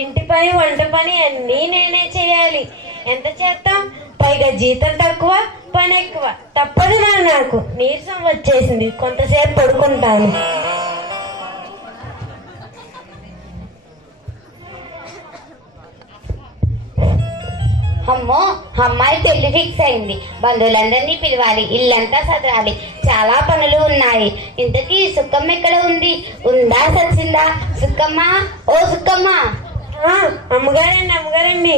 ఇంటి పని వంట పని అన్నీ నేనే చేయాలి. ఎంత చేస్తాం? పైగా జీతం తక్కువ, పని ఎక్కువ. తప్పదు నాకు. నీరసం వచ్చేసింది, కొంతసేపు పడుకుంటాను. అమ్మో, అమ్మాయి పెళ్లి ఫిక్స్ అయింది. బంధువులందరినీ పిలవాలి, ఇల్లంతా సదరాలి, చాలా పనులు ఉన్నాయి. ఇంతకీ సుక్కమ్మ ఎక్కడ ఉంది? ఉందా సచ్చిందా? సుక్కమ్మ, ఓ సుక్కమ్మ. అమ్మగారండి.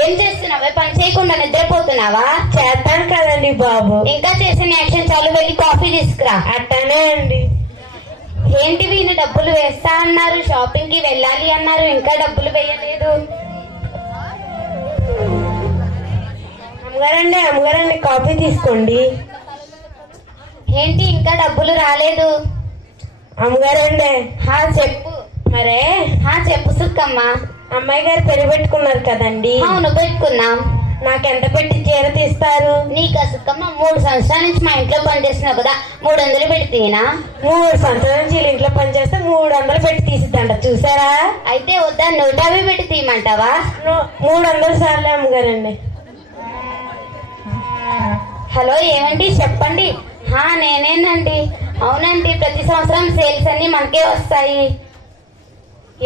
ఏం చేస్తున్నావా? పని చేయకుండా నిద్రపోతున్నావా? చేస్తాను కదండి బాబు. ఇంకా చేసిన యాక్షన్ చాలు, వెళ్ళి కాఫీ తీసుకురా. అట్టనే అండి. ఏంటి వీళ్ళు డబ్బులు వేస్తా అన్నారు, షాపింగ్ కి వెళ్ళాలి అన్నారు, ఇంకా డబ్బులు వేయలేదు. అమ్మగారండి కాఫీ తీసుకోండి. ఏంటి ఇంకా డబ్బులు రాలేదు? అమ్మగారండి. చెప్పు. మరే చెప్పు సుక్కమ్మ. అమ్మాయి గారు పెళ్లి పెట్టుకున్నారు కదండి. అవును, పెట్టుకున్నాం. నాకెంత పెట్టి చీర తీస్తారు? నీకు సుక్కమ్మ 3 సంవత్సరాల నుంచి మా ఇంట్లో పనిచేస్తున్నావు కదా, 300 పెడితేనా? 3 సంవత్సరాల నుంచి ఇంట్లో పనిచేస్తే 300 పెట్టి తీసిద్దంట, చూసారా? అయితే వద్దా, 150 పెట్టి తీయమంటావా? 300 సార్లు అమ్మగారండి. హలో, ఏమండి చెప్పండి. నేనేనండి. అవునండి, ప్రతి సంవత్సరం సేల్స్ అన్ని మనకే వస్తాయి.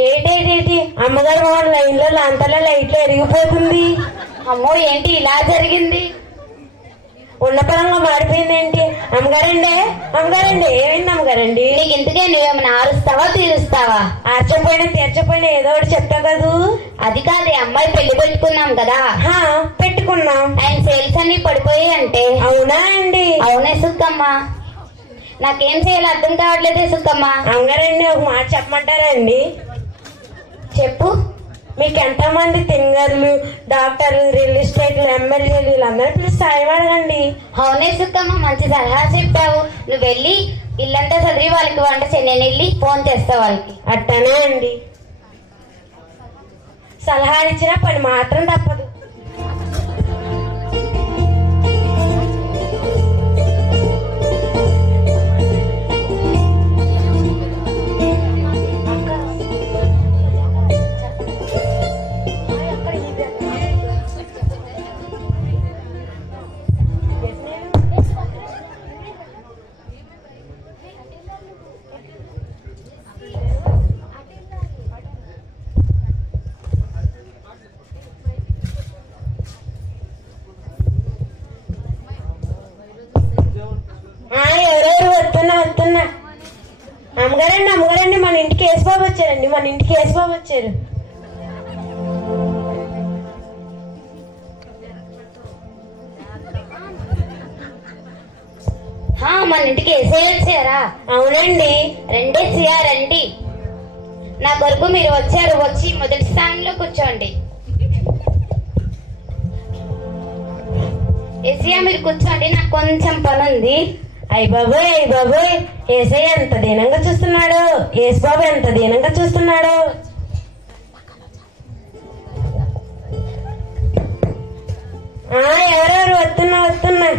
ఏంటి అమ్మగారు లైన్ లో అంతలా లైట్లు ఎరిగిపోతుంది? అమ్మో, ఏంటి ఇలా జరిగింది? ఉన్న పరంగా మారిపోయింది ఏంటి? అమ్మగారండి. ఏమైంది అమ్మగారండి? నీకు ఇంతకే నువ్వేమైనా ఆరుస్తావా తీరుస్తావా? ఆర్చపోయినా తీర్చపోయినా ఏదో ఒకటి చెప్తా కదూ. అది కాదే, అమ్మాయి పెళ్లి పెట్టుకున్నాం కదా. పెట్టుకున్నాం. ఆయన సేల్స్ అన్ని పడిపోయాయి అంటే. అవునా అండి? అవునే సుక్కమ్మ. నాకేం చేయాలో అర్థం కావట్లేదే సుక్కమ్మ. అమ్మగారండి, ఒక మాట చెప్పమంటారా అండి? చెప్పు. మీకు ఎంతమంది తింగర్లు, డాక్టర్లు, రియల్ ఎస్టేట్లు, ఎమ్మెల్యేలు వీళ్ళందరూ పిలిచి సాయం అడగండి. అవునే సుక్కమ్మ, మంచి సలహా చెప్పావు. నువ్వు వెళ్ళి ఇల్లంతా చదివి వాళ్ళకి వంట చేయి, నేను వెళ్ళి ఫోన్ చేస్తా వాళ్ళకి. అట్టనే అండి. సలహా ఇచ్చిన పని మాత్రం తప్పదు. వస్తున్నా. అమ్మగారండి, మన ఇంటికి యేసుబాబు వచ్చారండి. మన ఇంటికి ఏసై వచ్చారా? అవునండి. రెండేసియా రండి. నా కొరకు మీరు వచ్చారు, వచ్చి మొదటి స్థానంలో కూర్చోండి. ఏసియా మీరు కూర్చోండి, నాకు కొంచెం పని ఉంది. అయ్య బాబోయ్, ఏసై ఎంత దీనంగా చూస్తున్నాడు. యేసుబాబు ఎంత దీనంగా చూస్తున్నాడు. ఎవరెవరు? వస్తున్నా.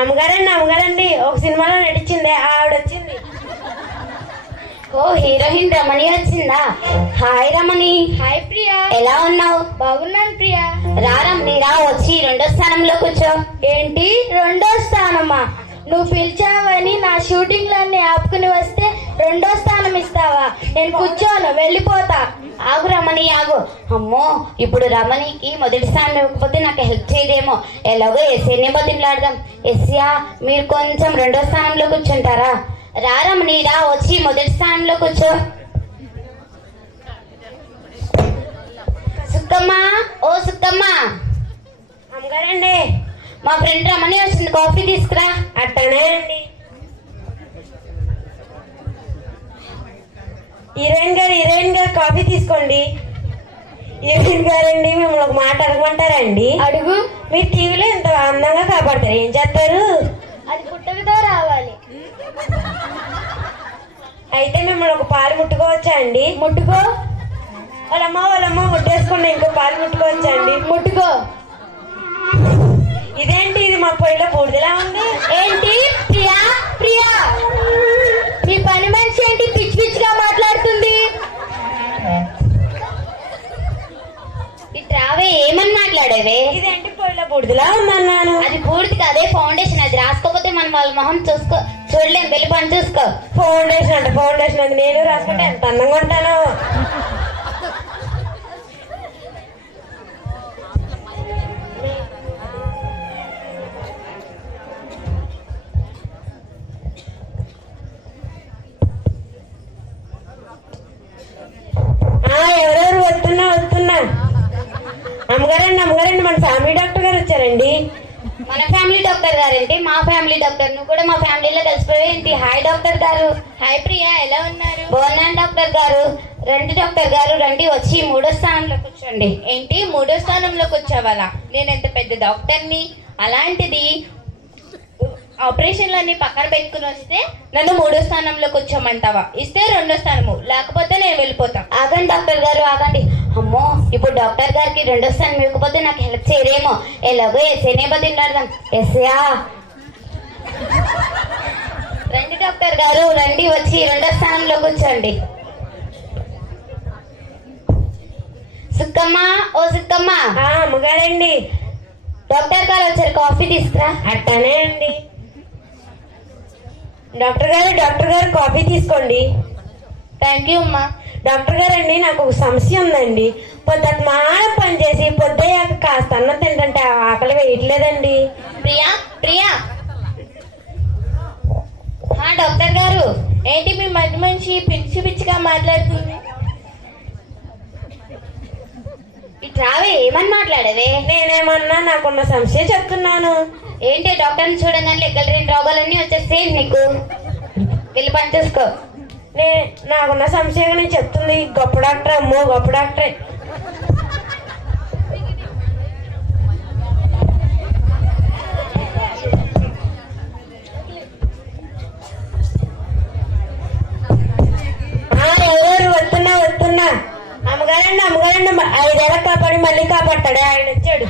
అమ్మగారండి, ఒక సినిమాలో నడిచిందే ఆవిడొచ్చింది. ఓ, హీరోయిన్ రమణి వచ్చిందా? హాయ్ రమణి. హాయ్ ప్రియా, ఎలా ఉన్నావు? బాగున్నాను ప్రియా. రా రమణి, వచ్చి 2వ స్థానంలో కూర్చో. ఏంటి 2వ స్థానమా? నువ్వు పిలిచావని నా షూటింగ్ లన్నీ ఆపుకుని వస్తే 2వ స్థానం ఇస్తావా? నేను కూర్చోను, వెళ్ళిపోతా. ఆగు రమణి, ఆగు. అమ్మో, ఇప్పుడు రమణికి మొదటి స్థానం ఇవ్వకపోతే నాకు హెల్ప్ చేయదేమో. ఎలాగో ఎస్ఏనే బతిలాడదాం. ఎస్యా, మీరు కొంచెం 2వ స్థానంలో కూర్చుంటారా? రా రమణి, వచ్చి మొదటి స్థానంలో కూర్చో. సుక్కమ్మ, ఓ సుక్కమ్మ. అమ్మగారండి, మా ఫ్రెండ్ రమణి వచ్చింది, కాఫీ తీసుకురా. అట్టనే అండి. హీరోయిన్ గారు కాఫీ తీసుకోండి. హీరోయిన్ గారండి, మిమ్మల్ని ఒక మాట అడగమంటారండి? అడుగు. మీరు టీవీలో ఇంత అందంగా కాపాడతారు, ఏం చేస్తారు? అది పుట్టకతో రావాలి. అయితే మిమ్మల్ని ఒక పాలు ముట్టుకోవచ్చా అండి? ముట్టుకో. వాళ్ళమ్మ ముట్టేసుకోండి. ఇంకో పాలు ముట్టుకోవచ్చా అండి? ముట్టుకో. ఇదేంటి, ఇది మా పొయ్యిలో బూడిదలా ఉంది. ఏంటి ప్రియా? మనం వాళ్ళ మొహం చూడలేం, వెళ్ళి పని చూసుకో. ఫౌండేషన్ అంట, ఫౌండేషన్ అది నేను రాసుకుంటే ఎంత అందంగా ఉంటాను. ఎవరెవరు వస్తున్నా అమ్మగారండి మన ఫ్యామిలీ డాక్టర్ గారు వచ్చారండి. మన ఫ్యామిలీ డాక్టర్ గారంటే మా ఫ్యామిలీ డాక్టర్, నువ్వు కూడా మా ఫ్యామిలీలో కలిసిపోయేంటి. హాయ్ డాక్టర్ గారు. హాయ్ ప్రియా, ఎలా ఉన్నారు? బాగున్నాను డాక్టర్ గారు. రండి డాక్టర్ గారు, రండి వచ్చి 3వ స్థానంలో కూర్చోండి. ఏంటి 3వ స్థానంలోకి వచ్చావాలా? నేను ఎంత పెద్ద డాక్టర్ని, అలాంటిది ఆపరేషన్లన్నీ పక్కన పెట్టుకుని వస్తే నన్ను 3వ స్థానంలోకి వచ్చామంటావా? ఇస్తే 2వ స్థానము, లేకపోతే నేను వెళ్ళిపోతా. ఆగండి డాక్టర్ గారు, ఆగండి. అమ్మో, ఇప్పుడు డాక్టర్ గారికి 2వ స్థానం ఇవ్వకపోతే నాకు హెల్ప్ చేయరేమో. ఎలాగో ఎస్ఏనే బతిలాడదాం. ఎస్ఏయా, రండి డాక్టర్ గారు, రండి వచ్చి 2వ స్థానంలో కూర్చోండి. సుక్కమ్మ, ఓ సుక్కమ్మ. అమ్మగారండి. డాక్టర్ గారు వచ్చారు, కాఫీ తీసుకురా. అట్టానే అండి. డాక్టర్ గారు కాఫీ తీసుకోండి. థ్యాంక్ యూ అమ్మా. డాక్టర్ గారండి, నాకు ఒక సమస్య ఉందండి. పొద్దుమాన పని చేసి పొద్దుయ్యాక కాస్త అన్నం తింటే ఆకలి వేయట్లేదండి. ప్రియా. డాక్టర్ గారు. ఏంటి మీ మనిషి పిచ్చి పిచ్చిగా మాట్లాడుతుంది? ఇట్రావే, ఏమని మాట్లాడవే? నేనేమన్నా నాకున్న సమస్య చెప్తున్నాను. ఏంటి డాక్టర్ని చూడగానే లెక్కలు 2 రోగాలన్నీ వచ్చేస్తే నీకు. వెళ్ళి పని చేసుకో. నాకున్న సమస్య నేను చెప్తుంది. గొప్ప డాక్టర్, అమ్మో గొప్ప డాక్టరే. ఎవరు వస్తున్నా. అమ్మగారండి 5 ఏళ్ళ కాపాడి మళ్ళీ కాపాడతాడు ఆయన వచ్చాడు.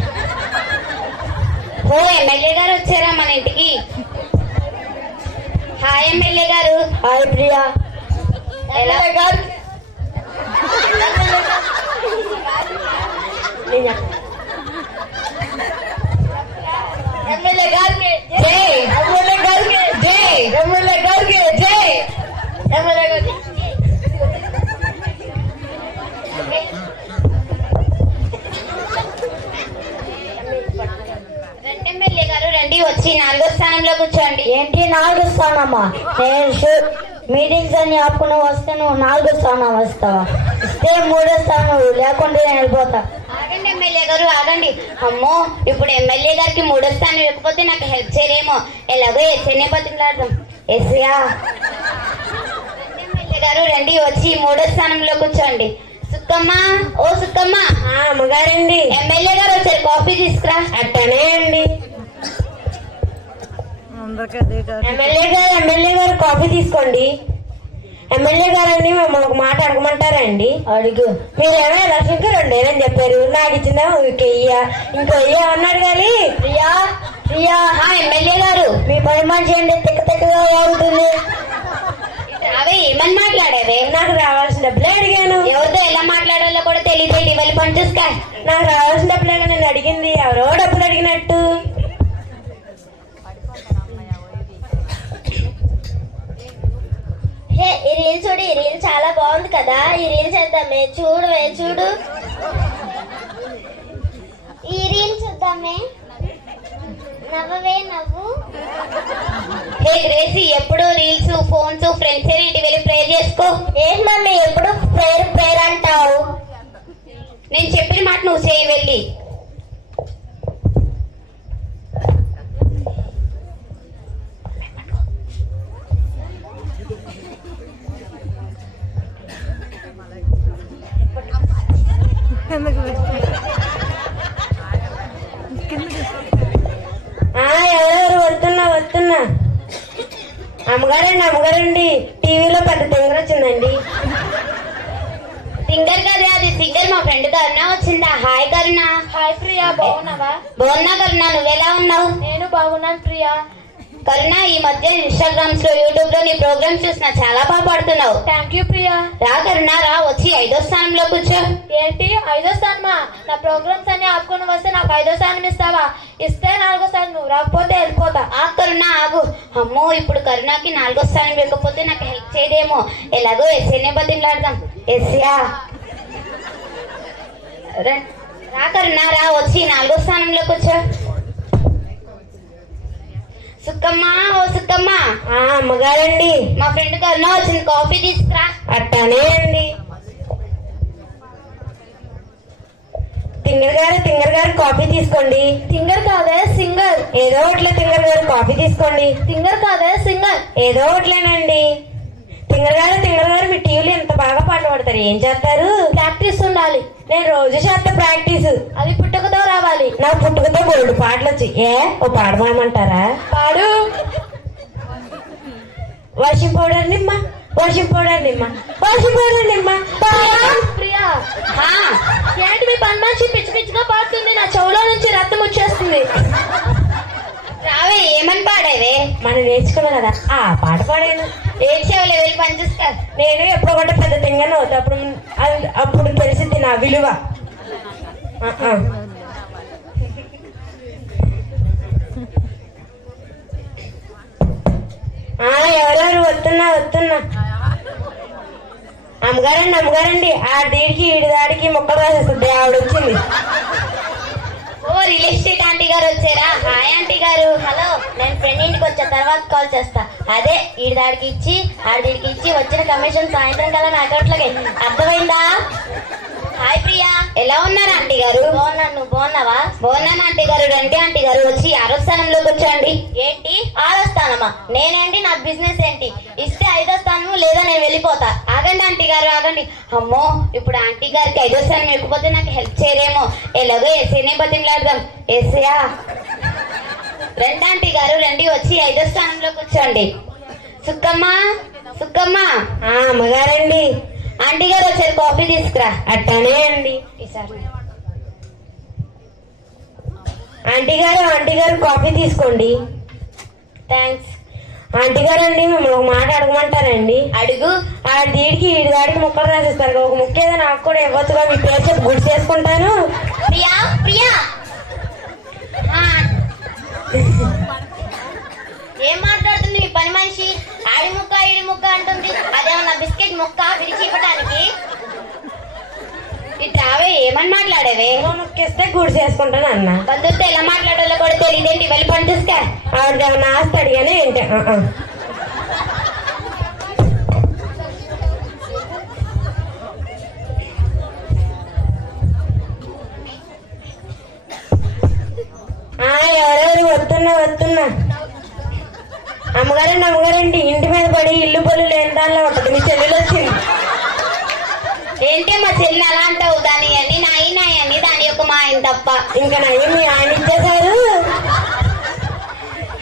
ఓ, ఎమ్మెల్యే గారు వచ్చారా మన ఇంటికి? హాయ్ ఎమ్మెల్యే గారు. హాయ్ ప్రియా. ఎలా ఎమ్మెల్యే గారికి జై. ఎమ్మెల్యే గారికి జై. ఎమ్మెల్యే గారికి జై. ఎమ్మెల్యే గారికి రండి ఎమ్మెల్యే గారు, రండి వచ్చి 4వ స్థానంలో కూర్చోండి. ఏంటి 4వ స్థానమ్మా? నేను మీటింగ్స్ అన్ని ఆపుకుని వస్తే నువ్వు 4వ స్థానం వస్తావా? ఇస్తే 3వ స్థానం, లేకుండా నేను వెళ్ళిపోతా. ఆగండి ఎమ్మెల్యే గారు, ఆగండి. అమ్మో, ఇప్పుడు ఎమ్మెల్యే గారికి 3వ స్థానం ఇవ్వకపోతే నాకు హెల్ప్ చేయరేమో. ఎలాగో ఎస్ఏనే బతిలాడదాం. ఎస్ఏయా, ఎమ్మెల్యే గారు రండి వచ్చి 3వ స్థానంలో కూర్చోండి. సుక్కమ్మ, ఓ సుక్కమ్మ. అమ్మగారండి. ఎమ్మెల్యే గారు వచ్చారు, కాఫీ తీసుకురా. అట్టనే అండి. ఎమ్మెల్యే గారు కాఫీ తీసుకోండి. ఎమ్మెల్యే గారండి, మిమ్మల్ని ఒక మాట అడగమంటారా అండి? అడుగు. మీరేమో లక్ష్మికి 2 ఏళ్ళని చెప్పారు, నాకు ఇచ్చిందా ఇంకో అన్నాడు కానీ. ప్రియా. ఎమ్మెల్యే గారు, మీ పని మనిషి ఏంటి తిక్కగా వాడుతుంది? అవే ఏమని మాట్లాడేవే? నాకు రావాల్సిన డబ్బులే అడిగాను. ఎవరితో ఎలా మాట్లాడాలో కూడా తెలియదేంటి? వెళ్ళి పని చూసుకో. నాకు రావాల్సిన డబ్బులే నేను అడిగింది, ఎవరో డబ్బులు అడిగినట్టు. ఈ రీల్ చూడు, ఈ రీల్ చాలా బాగుంది కదా, ఈ రీల్ చేద్దామే. చూడు ఈ రీల్ చూద్దామే. నవ్వవే నవ్వు. హే గ్రేసీ, ఎప్పుడు రీల్స్, ఫోన్స్, ఫ్రెండ్స్ ఏంటి? వెళ్ళి ప్రేయర్ చేసుకో. ఏంటి మమ్మీ ఎప్పుడు ప్రేయర్ అంటావు? నేను చెప్పిన మాట నువ్వు చేయి వెళ్ళి. ఎవరెవరు వస్తున్నా. అమ్మగారండి, టీవీలో పెద్ద తింగర వచ్చిందండి. సింగర్ కదా అది, సింగర్ మా ఫ్రెండ్ కరుణ వచ్చిందా. హాయ్ కరుణ. హాయ్ ప్రియా, బాగున్నావా? బాగున్నా కరుణ, నువ్వెలా ఉన్నావు? నేను బాగున్నాను ప్రియా. కరుణ, ఈ మధ్య ఇన్స్టాగ్రామ్స్ లో, యూట్యూబ్ లో నీ ప్రోగ్రామ్స్ చూసిన చాలా బాగా పాడుతున్నావు. Thank you Priya. రా కరుణ, రా, వచ్చి 5వ స్థానంలో కూర్చో. ఏంటి 5వ స్థానమా? నా ప్రోగ్రామ్స్ అన్ని ఆపుకుని వస్తే నాకు 5వ స్థానం ఇస్తావా? ఇస్తే 4వ స్థానం, నువ్వు రాకపోతే వెళ్ళిపోతా. ఆ కరుణ ఆగు. అమ్మో, ఇప్పుడు కరుణకి 4వ స్థానం ఇవ్వకపోతే నాకు హెల్ప్ చేయదేమో. ఎలాగో ఎస్ఏనే బతిలాడదాం. ఎస్యా రా కరుణ, రా, వచ్చి 4వ స్థానంలో కూర్చో. సుక్కమ్మ, ఓ సుక్కమ్మ. అమ్మగారండి, మా ఫ్రెండ్ కరుణ వచ్చింది, కాఫీ తీసుకురా. అట్టానే అండి. తింగర్ గారు కాఫీ తీసుకోండి. సింగర్ కాదే సింగర్. ఏదో ఒకట్లే తింగర్ గారు కాఫీ తీసుకోండి. సింగర్ కాదే సింగర్. ఏదో ఒకట్లేనండి. తింగర్ గారు మీ టీవీలో ఎంత బాగా పాటలు పాడతారు, ఏం చేస్తారు? ప్రాక్టీస్ ఉండాలి. నేను రోజు చేస్తా ప్రాక్టీస్. అది పుట్టుకతో రావాలి. నా పుట్టుకతో బోల్డ్ పాటలు వచ్చి ఓ పాడమంటారా? పాడు. వర్షం పౌడర్ నిమ్మ, వర్షం పౌడర్ నిమ్మ, వర్షం పౌడర్ నిమ్మ. ప్రియా, ఏంటి మీ పని మనిషి పిచ్చి పిచ్చిగా పాడుతుంది? నా చెవులో నుంచి రక్తం వచ్చేస్తుంది. రావే, ఏమని పాడేవే? మనం నేర్చుకున్నాం కదా, ఆ పాట పాడాను. ఏడ్చేవలే, వెళ్ళి పని చూస్తా. నేను ఎప్పుడు కొంటే పెద్ద తింగను అవుతా, అప్పుడు తెలిసింది నా విలువ. ఎవరెవరు వస్తున్నా. అమ్మగారండి, ఆడికి ఈడిదాడికి మొక్కలు రాసేస్తుంది. ఆవిడ వచ్చింది. ఓ, రియల్ ఎస్టేట్ ఆంటీ గారు వచ్చారా? హాయ్ ఆంటీ గారు. హలో, నేను ఫ్రెండ్ ఇంటికి వచ్చా, తర్వాత కాల్ చేస్తా. అదే, ఈడిదాడికి ఇచ్చి ఆడికి ఇచ్చి వచ్చిన కమిషన్ సాయంత్రం కల్లా నా అకౌంట్లోకి. అర్థమైందా? హాయ్ ప్రియా, ఎలా ఉన్నారు ఆంటీ గారు? బాగున్నాను, నువ్వు బాగున్నావా? బాగున్నాను ఆంటీ గారు. రండి ఆంటీ గారు, వచ్చి 6వ స్థానంలో కూర్చోండి. ఏంటి 6వ స్థానమా? నేనేంటి, నా బిజినెస్ ఏంటి? ఇస్తే 5వ స్థానము, లేదా నేను వెళ్ళిపోతా. ఆగండి ఆంటీ గారు, ఆగండి. అమ్మో, ఇప్పుడు ఆంటీ గారికి 5వ స్థానం ఇవ్వకపోతే నాకు హెల్ప్ చేయరేమో. ఎలాగో ఎస్ఏనే బతిలాడదాం. ఎస్యా రండి ఆంటీ గారు, రండి, వచ్చి 5వ స్థానంలో కూర్చోండి. సుక్కమ్మ. అమ్మగారండి, ఆంటీ గారు వచ్చారు, కాఫీ తీసుకురా. అట్టానే అండి. ఈసారి ఆంటీ గారు కాఫీ తీసుకోండి. థ్యాంక్స్. ఆంటీ గారండి, మిమ్మల్ని ఒక మాట అడగమంటారండి? అడుగు. ఈడికి మొక్కలు రాసిస్తారు, ఒక ముక్క ఏదో నాకు కూడా ఇవ్వచ్చుగా, మీ పేరు చెప్పి గుడి చేసుకుంటాను. ప్రియా, ఏం మాట్లాడుతుంది మీ పని మనిషి? ఆడి ముక్క ఈడి ముక్క అంటుంది. అదేమన్నా బిస్కెట్ ముక్క విడిచి ఇవ్వడానికి? ఇట్రావే, ఏమని మాట్లాడేవే? ముక్కిస్తే గుడి చేసుకుంటాను అన్న. బంధువులతో ఎలా మాట్లాడాలో కూడా తెలియదేంటి? వెళ్ళి పని చూసుకో. ఆవిడ ఏమన్నా ఆస్తి అడిగానే ఏంటి? ఎవరెవరు వస్తున్నా. అమ్మగారండి, ఇంటి మీద పడి ఇల్లు పళ్ళు లేని దానిలో ఉంటది. మీ చెల్లెలు వచ్చింది. ఏంటి మా చెల్లి అలా అంటావు? దాని అన్ని నాయని దాని యొక్క మా ఆయన తప్ప. ఇంకా నయ్యి మీ ఆయన ఇచ్చేశారు.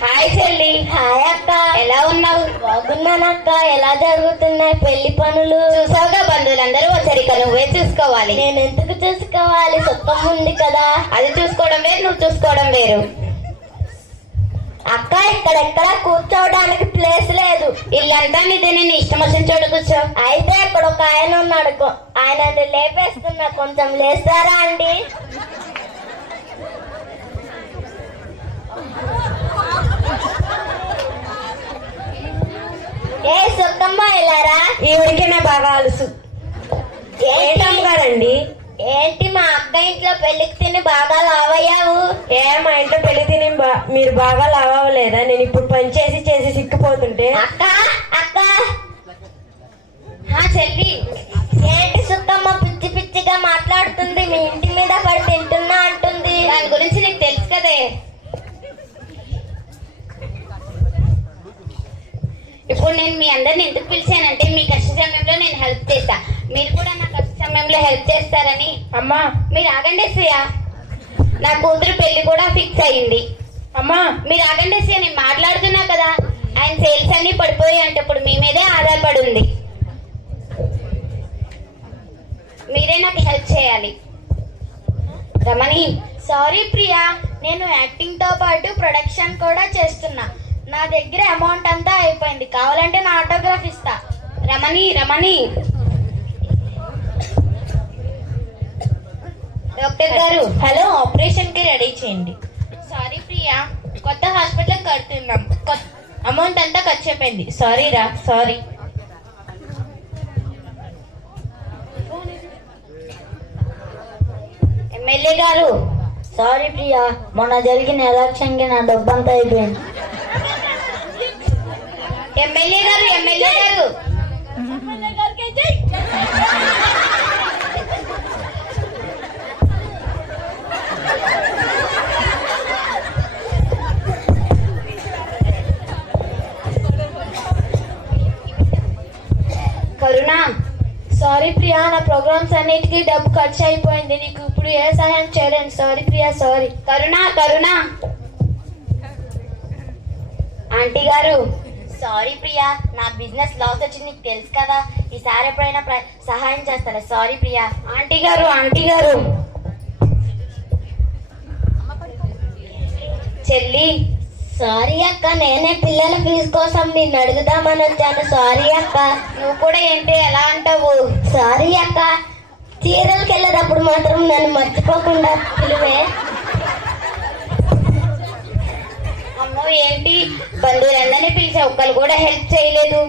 హాయ్ చెల్లి. హాయ్ అక్క, ఎలా ఉన్నావు? బాగున్నానక్క. ఎలా జరుగుతున్నాయి పెళ్లి పనులు? చూసావుగా, బంధువులందరూ వచ్చారు, ఇక నువ్వే చూసుకోవాలి. నేను ఎందుకు చూసుకోవాలి? సొంతం ఉంది కదా. అది చూసుకోవడం వేరు, నువ్వు చూసుకోవడం వేరు. అక్క, ఇక్కడెక్కడ కూర్చోవడానికి ప్లేస్ లేదు. ఇల్లంతా నీదే, నేను ఇష్టం వచ్చిన చోట కూర్చో. అయితే ఇక్కడ ఒక ఆయన ఉన్నాడు, ఆయన లేపేస్తున్నా, కొంచెం లేస్తారా అండి? ఏ సుక్కమ్మ, వెళ్ళారా? ఈవిడికే నా బాగా అలుసు. ఏంటమ్మగారండి? ఏంటి మా అక్క ఇంట్లో పెళ్లికి తిని బాగా లావయ్యావు? మా ఇంట్లో పెళ్లి తిని మీరు బాగా లావలేదా? నేను ఇప్పుడు పని చేసి సిక్కిపోతుంటే. అక్క అక్క, చెల్లి. ఏంటి సుక్కమ్మ పిచ్చి పిచ్చిగా మాట్లాడుతుంది? మీ ఇంటి మీద పడి తింటున్నా అంటుంది. దాని గురించి నీకు తెలుసు కదే. ఇప్పుడు నేను మీ అందరిని ఎందుకు పిలిచానంటే, మీ కష్ట సమయంలో నేను హెల్ప్ చేస్తా, మీరు కూడా నా కష్ట సమయంలో హెల్ప్ చేస్తారని. అమ్మా, మీరు ఆగండి శ్రేయ, నా కూతురు పెళ్లి కూడా ఫిక్స్ అయ్యింది. అమ్మా, మీరు ఆగండి శ్రేయ, నేను మాట్లాడుతున్నా కదా. ఆయన సేల్స్ అన్ని పడిపోయి అంటే ఇప్పుడు మీ మీదే ఆధారపడి ఉంది. మీరే నాకు హెల్ప్ చేయాలి. రమణి. సారీ ప్రియా, నేను యాక్టింగ్ తో పాటు ప్రొడక్షన్ కూడా చేస్తున్నా. నా దగ్గర అమౌంట్ అంతా అయిపోయింది, కావాలంటే నా ఆటోగ్రాఫ్ ఇస్తా. రమణి రమణి డాక్టర్ గారు, హలో, ఆపరేషన్ కి రెడీ చేయండి. సారీ ప్రియా, కొత్త హాస్పిటల్ కడుతున్నాం, అమౌంట్ అంతా ఖర్చు అయిపోయింది. సారీ రా, సారీ. ఎమ్మెల్యే గారు, సారీ ప్రియా, మొన్న జరిగిన ఎలక్షన్ కి నా డబ్బంతా అయిపోయింది. ఎమ్మెల్యే గారు, ఎమ్మెల్యే గారు, కరుణ. సారీ ప్రియా, నా ప్రోగ్రామ్స్ అన్నిటికీ డబ్బు ఖర్చు అయిపోయింది, నీకు ఇప్పుడు ఏ సహాయం చేయలేను. Sorry Priya, sorry. Karuna Karuna aunty గారు, సారీ ప్రియా, నా బిజినెస్ లాస్ వచ్చింది, నీకు తెలుసు కదా. ఈసారి ఎప్పుడైనా సహాయం చేస్తాను. సారీ ప్రియా. ఆంటీ గారు, ఆంటీ గారు, చెల్లి. సారీ అక్క, నేనే పిల్లల ఫీజు కోసం నిన్ను అడుగుదామని వచ్చాను. సారీ అక్క. నువ్వు కూడా ఏంటి ఎలా అంటావు? సారీ అక్క, చీరలకు వెళ్ళేటప్పుడు మాత్రం నన్ను మర్చిపోకుండా పిలువే. అమ్మో, ఏంటి బంధువులందరినీ పిలిచా, ఒక్కరు కూడా హెల్ప్ చేయలేదు.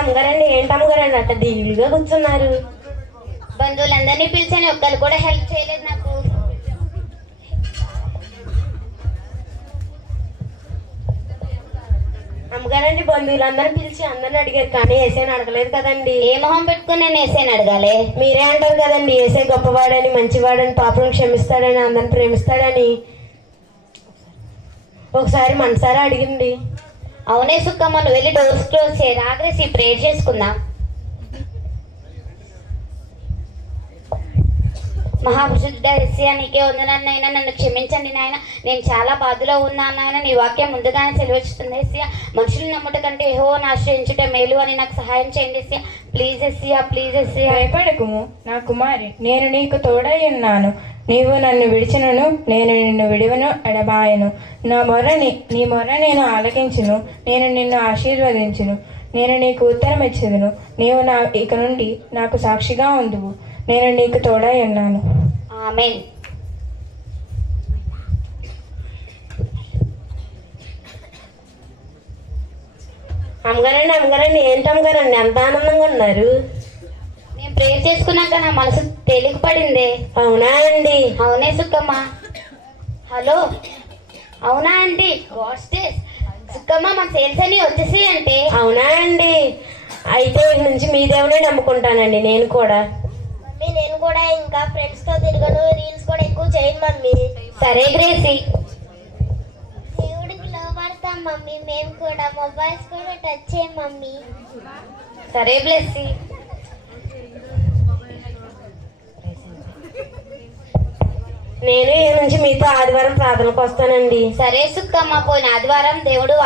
అమ్మగారండి ఏంటి అమ్మగారండి అట్ట దిగులుగా కూర్చున్నారు? బంధువులందరినీ పిలిచాను, ఒక్కరు కూడా హెల్ప్ చేయలేదు నాకు. అమ్మగారండి బంధువులందరినీ పిలిచి అందరిని అడిగారు కానీ ఏసైని అడగలేదు కదండి. ఏ మొహం పెట్టుకుని నేను ఏసైని అడగాలి? మీరే అంటారు కదండి ఏసై గొప్పవాడని, మంచివాడని, పాపలను క్షమిస్తాడని, అందరిని ప్రేమిస్తాడని. ఒకసారి మనసారా అడిగింది. అవునే సుక్కమ్మ, నువ్వు వెళ్ళి డోర్స్ క్లోజ్ చేయి, రాగ్రేసి ప్రేయర్ చేసుకుందాం. మహాపురుషుడ యేసయ్యా, నీకే వందనాలు నాయన, నన్ను క్షమించండి నాయన, నేను చాలా బాధలో ఉన్నాను నాయన. నీ వాక్యం ముందుగానే సెలవిస్తుంది యేసయ్యా, మనుషులు నమ్ముట కంటే యెహోవాను ఆశ్రయించుట మేలు అని నాకు సహాయం చేయండి యేసయ్యా. ప్లీజ్ యేసయ్యా, ప్లీజ్ యేసయ్యా. భయపడకుము నా కుమారి, నేను నీకు తోడై ఉన్నాను. నీవు నన్ను విడిచినను, నేను నిన్ను విడివను ఎడబాయను. నీ మొర నేను ఆలకించును, నేను నిన్ను ఆశీర్వదించును, నేను నీకు ఉత్తరం ఇచ్చేదను. నీవు ఇక నుండి నాకు సాక్షిగా ఉందువు, నేను నీకు తోడై ఉన్నాను. ఆమేన్. అమ్మగారండి ఏంటి అమ్మగారండి ఎంత ఆనందంగా ఉన్నారు? నేను ప్రేయర్ చేసుకున్నాక నా మనసు తేలిక పడింది. అవునా అండి? అవునే సుక్కమ్మ. హలో, అవునా అండి? సుక్కమ్మ, మన సేల్స్ అన్ని వచ్చేసి అంటే. అవునా అండి? అయితే ఇక నుంచి మీ దేవునే నమ్ముకుంటానండి నేను కూడా. మమ్మీ, నేను కూడా ఇంకా ఫ్రెండ్స్ తో తిరగను, రీల్స్ కూడా ఎక్కువ చేయను మమ్మీ. సరే గ్రేసి. దేవుడికి లోపడతాం మమ్మీ, మేము కూడా మొబైల్స్ కూడా టచ్ చేయం మమ్మీ. సరే బ్లెస్సి. నేను ఈ నుంచి మీతో ఆదివారం ప్రార్థనకు వస్తానండి. సరే సుక్కమ్మ, పోయిన ఆదివారం దేవుడు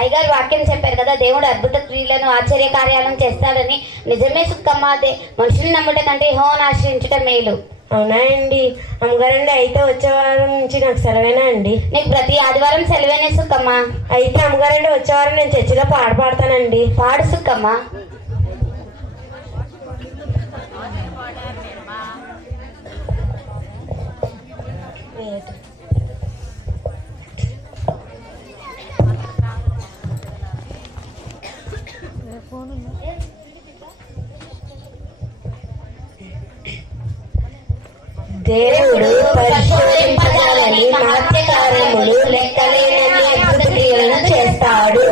అయ్యగారు వాక్యం చెప్పారు కదా, దేవుడు అద్భుత క్రియలను ఆశ్చర్య కార్యాలను చేస్తాడని. నిజమే సుక్కమ్మ, అదే మనుషులు నమ్ముట కంటే యెహోవాను ఆశ్రయించుట మేలు. అవునా అండి? అమ్మగారండి అయితే వచ్చే వారం నుంచి నాకు సెలవేనా అండి? నీకు ప్రతి ఆదివారం సెలవేనే సుక్కమ్మ. అయితే అమ్మగారండి వచ్చే వారం నేను చర్చిలో పాడతానండి. పాడు సుక్కమ్మ. దేవుడు పరిశోధింపజాలని మహత్కార్యములు లెక్కలేనన్ని అద్భుత క్రియలను చేస్తాడు.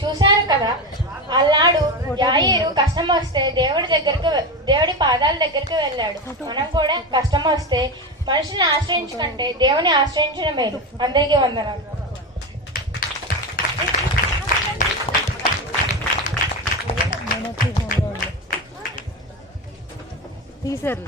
చూశారు కదా, అల్లాడు యాయీరు కష్టం వస్తే దేవుడి పాదాల దగ్గరికి వెళ్ళాడు. మనం కూడా కష్టం వస్తే మనుషుల్ని ఆశ్రయించుకుంటే దేవుని ఆశ్రయించడం మేలు. అందరికీ వందనాలు. తీసారు.